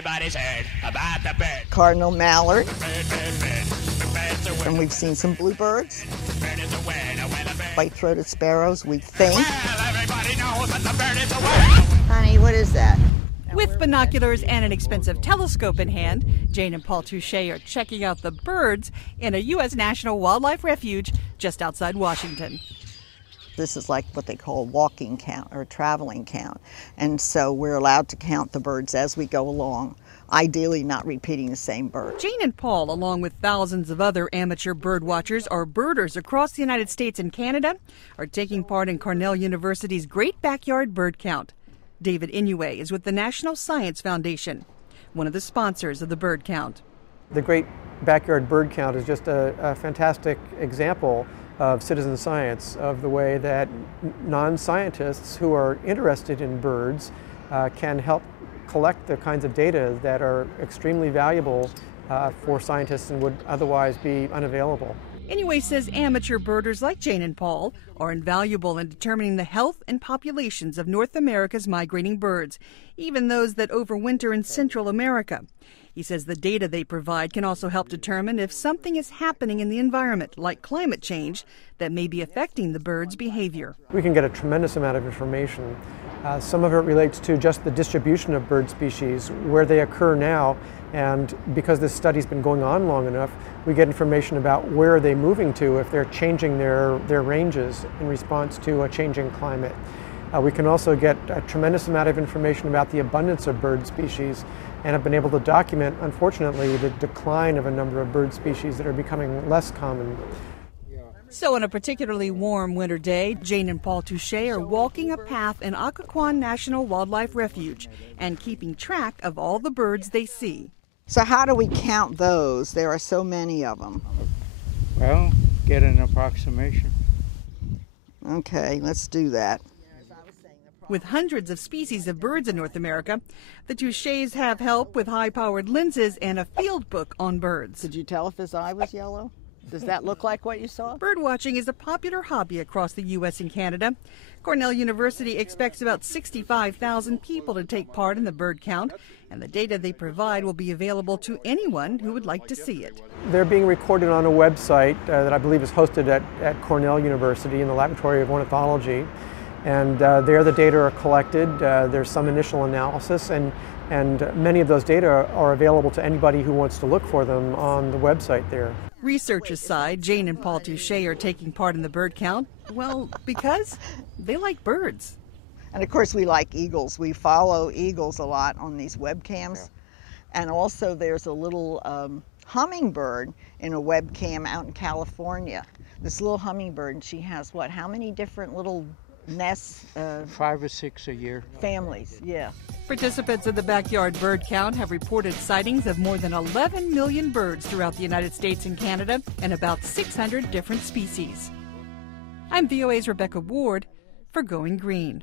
everybody's heard about the bird. Cardinal mallard. Bird's a And we've seen some bluebirds. bird is a word, a bird. White-throated sparrows, we think. Well, everybody knows that the bird is a word. Honey, what is that? With binoculars and an expensive telescope in hand, Jane and Paul Touche are checking out the birds in a U.S. National Wildlife Refuge just outside Washington. This is like what they call a walking count or a traveling count. And so we're allowed to count the birds as we go along, ideally not repeating the same bird. Jane and Paul, along with thousands of other amateur bird watchers or birders across the United States and Canada, are taking part in Cornell University's Great Backyard Bird Count. David Inouye is with the National Science Foundation, one of the sponsors of the bird count. The Great Backyard Bird Count is just a fantastic example of citizen science, of the way that non-scientists who are interested in birds can help collect the kinds of data that are extremely valuable for scientists and would otherwise be unavailable. Inouye says amateur birders like Jane and Paul are invaluable in determining the health and populations of North America's migrating birds, even those that overwinter in Central America. He says the data they provide can also help determine if something is happening in the environment, like climate change, that may be affecting the birds' behavior. We can get a tremendous amount of information. Some of it relates to just the distribution of bird species, where they occur now, and because this study's been going on long enough, we get information about where are they moving to if they're changing their ranges in response to a changing climate. We can also get a tremendous amount of information about the abundance of bird species and have been able to document, unfortunately, the decline of a number of bird species that are becoming less common. So on a particularly warm winter day, Jane and Paul Touche are walking a path in Occoquan National Wildlife Refuge and keeping track of all the birds they see. So how do we count those? There are so many of them. Well, get an approximation. Okay, let's do that. With hundreds of species of birds in North America, the Touches have help with high-powered lenses and a field book on birds. Could you tell if his eye was yellow? Does that look like what you saw? Bird watching is a popular hobby across the U.S. and Canada. Cornell University expects about 65,000 people to take part in the bird count, and the data they provide will be available to anyone who would like to see it. They're being recorded on a website that I believe is hosted at Cornell University in the Laboratory of Ornithology. And there the data are collected. There's some initial analysis, and many of those data are available to anybody who wants to look for them on the website there. Research aside, Jane and Paul Touche are taking part in the bird count, well, because they like birds. And of course we like eagles. We follow eagles a lot on these webcams. Yeah. And also there's a little hummingbird in a webcam out in California. This little hummingbird, and she has what, how many different little nests? 5 or 6 a year. Families, yeah. Participants in the backyard bird count have reported sightings of more than 11 million birds throughout the United States and Canada and about 600 different species. I'm VOA's Rebecca Ward for Going Green.